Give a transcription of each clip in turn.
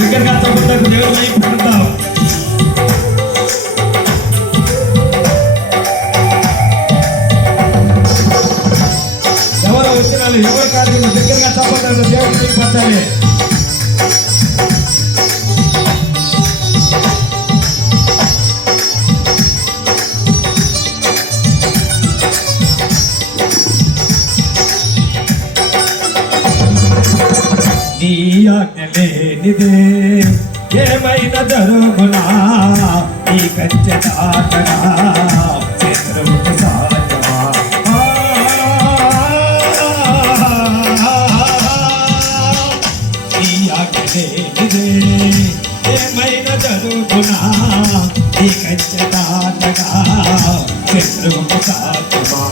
దగ్గరగా చదువుతారు దేవుడు వైపుకుంటాం. ఎవరు వచ్చినారు ఎవరు కాదు దగ్గరగా చదువుతారు దేవుడు వైపుకొచ్చాలి. నీ ఆజ్ఞ లేనిదే ఏమైనా జరుగునా ఈ కంచె దాటగా శత్రువుకు సాధ్యమా నీ ఆజ్ఞ లేనిదే ఏమైనా జరుగునా ఈ కంచె దాటగా శత్రువుకు సాధ్యమా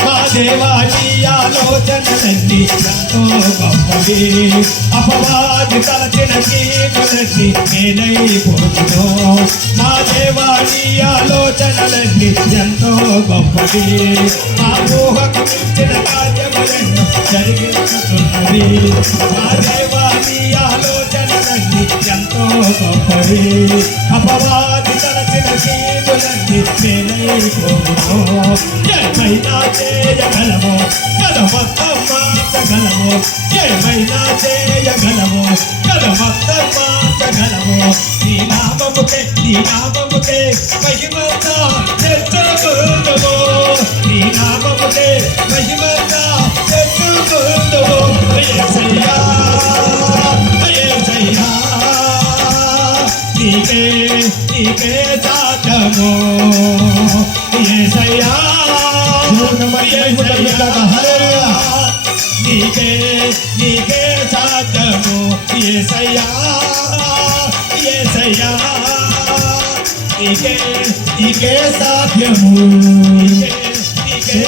మా దేవాని ఆలోచనలన్నీ ఎంతో గొప్పవి అపవాది తలచిన కీడులన్నీ నేనైపోతును మా దేవాని ఆలోచనలన్నీ ఎంతో గొప్పవి మా ఊహకు మించిన కార్యములెన్నో జరిగిస్తున్నవి మా దేవాని ఆలోచనలన్నీ ఎంతో గొప్పవి అపవాది తలచిన కీడులన్నీ నేనైపోతును ఏమైనా చేయగలము కదమొత్తం మార్చగలము ఏమైనా చేయగలము కదమొత్తం మార్చగలము నీ నామముకే మహిమంతా తెచ్చుకుందుము నీ నామముకే మహిమంతా తెచ్చుకుందుము యేసయ్యా యేసయ్యా నీకే సాధ్యము యేసయ్యా నీకే సాధ్యము యేసయ్యా యేసయ్యా నీకే సాధ్యము నీకే